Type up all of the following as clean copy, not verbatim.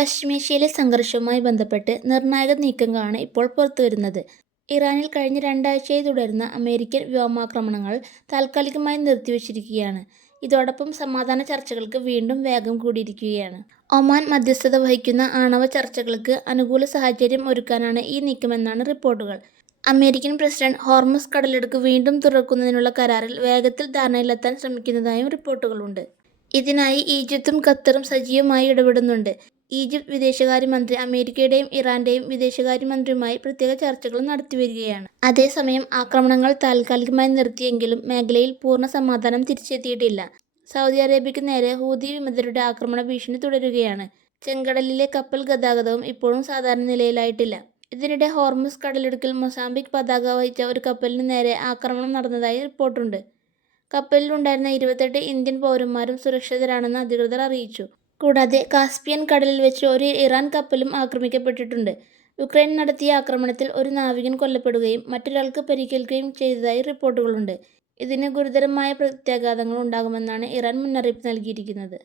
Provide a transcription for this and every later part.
പശ്ചിമേഷ്യയിലെ സംഘർഷവുമായി ബന്ധപ്പെട്ട് നിർണായക നീക്കങ്ങളാണ് ഇപ്പോൾ പുറത്തുവരുന്നത്. ഇറാനിൽ കഴിഞ്ഞ രണ്ടാഴ്ചയായി തുടരുന്ന അമേരിക്കൻ വ്യോമാക്രമണങ്ങൾ താൽക്കാലികമായി നിർത്തിവച്ചിരിക്കുകയാണ്. ഇതോടൊപ്പം സമാധാന ചർച്ചകൾക്ക് വീണ്ടും വേഗം കൂടിയിരിക്കുകയാണ്. ഒമാൻ മധ്യസ്ഥത വഹിക്കുന്ന ആണവ ചർച്ചകൾക്ക് അനുകൂല സാഹചര്യം ഒരുക്കാനാണ് ഈ നീക്കമെന്നാണ് റിപ്പോർട്ടുകൾ. അമേരിക്കൻ പ്രസിഡന്റ് ഹോർമുസ് കടലിടുക്ക് വീണ്ടും തുറക്കുന്നതിനുള്ള കരാറിൽ വേഗത്തിൽ ധാരണയിലെത്താൻ ശ്രമിക്കുന്നതായും റിപ്പോർട്ടുകളുണ്ട്. ഇതിനായി ഈജിപ്തും ഖത്തറും സജീവമായി ഇടപെടുന്നുണ്ട്. ഈജിപ്ത് വിദേശകാര്യമന്ത്രി അമേരിക്കയുടെയും ഇറാന്റെയും വിദേശകാര്യമന്ത്രിയുമായി പ്രത്യേക ചർച്ചകളും നടത്തിവരികയാണ്. അതേസമയം ആക്രമണങ്ങൾ താൽക്കാലികമായി നിർത്തിയെങ്കിലും മേഖലയിൽ പൂർണ്ണ സമാധാനം തിരിച്ചെത്തിയിട്ടില്ല. സൗദി അറേബ്യയ്ക്ക് നേരെ ഹൂതി വിമതരുടെ ആക്രമണ ഭീഷണി തുടരുകയാണ്. ചെങ്കടലിലെ കപ്പൽ ഗതാഗതവും ഇപ്പോഴും സാധാരണ നിലയിലായിട്ടില്ല. ഇതിനിടെ ഹോർമുസ് കടലിടുക്കിൽ മൊസാംബിക് പതാക വഹിച്ച ഒരു കപ്പലിന് നേരെ ആക്രമണം നടന്നതായി റിപ്പോർട്ടുണ്ട്. കപ്പലിലുണ്ടായിരുന്ന 28 ഇന്ത്യൻ പൗരന്മാരും സുരക്ഷിതരാണെന്ന് അധികൃതർ അറിയിച്ചു. കൂടാതെ കാസ്പിയൻ കടലിൽ വെച്ച് ഒരു ഇറാൻ കപ്പലും ആക്രമിക്കപ്പെട്ടിട്ടുണ്ട്. യുക്രൈൻ നടത്തിയ ആക്രമണത്തിൽ ഒരു നാവികൻ കൊല്ലപ്പെടുകയും മറ്റൊരാൾക്ക് പരിക്കേൽക്കുകയും ചെയ്തതായി റിപ്പോർട്ടുകളുണ്ട്. ഇതിന് ഗുരുതരമായ പ്രത്യാഘാതങ്ങൾ ഉണ്ടാകുമെന്നാണ് ഇറാൻ മുന്നറിയിപ്പ് നൽകിയിരിക്കുന്നത്.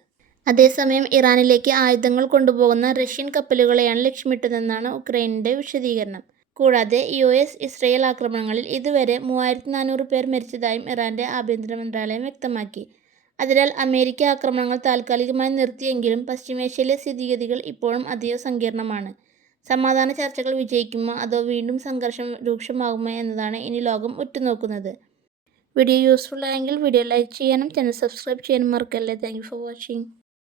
അതേസമയം ഇറാനിലേക്ക് ആയുധങ്ങൾ കൊണ്ടുപോകുന്ന റഷ്യൻ കപ്പലുകളെയാണ് ലക്ഷ്യമിട്ടതെന്നാണ് ഉക്രൈനിന്റെ വിശദീകരണം. കൂടാതെ ഇസ്രയേൽ ആക്രമണങ്ങളിൽ ഇതുവരെ 3400 പേർ മരിച്ചതായും ഇറാന്റെ ആഭ്യന്തര മന്ത്രാലയം വ്യക്തമാക്കി. അതിനാൽ അമേരിക്ക ആക്രമണങ്ങൾ താൽക്കാലികമായി നിർത്തിയെങ്കിലും പശ്ചിമേഷ്യയിലെ സ്ഥിതിഗതികൾ ഇപ്പോഴും അതീവ സങ്കീർണമാണ്. സമാധാന ചർച്ചകൾ വിജയിക്കുമോ അതോ വീണ്ടും സംഘർഷം രൂക്ഷമാകുമോ എന്നതാണ് ഇനി ലോകം ഉറ്റുനോക്കുന്നത്. വീഡിയോ യൂസ്ഫുൾ ആയെങ്കിൽ വീഡിയോ ലൈക്ക് ചെയ്യാനും ചാനൽ സബ്സ്ക്രൈബ് ചെയ്യാനും മറക്കല്ലേ. Thank you for watching.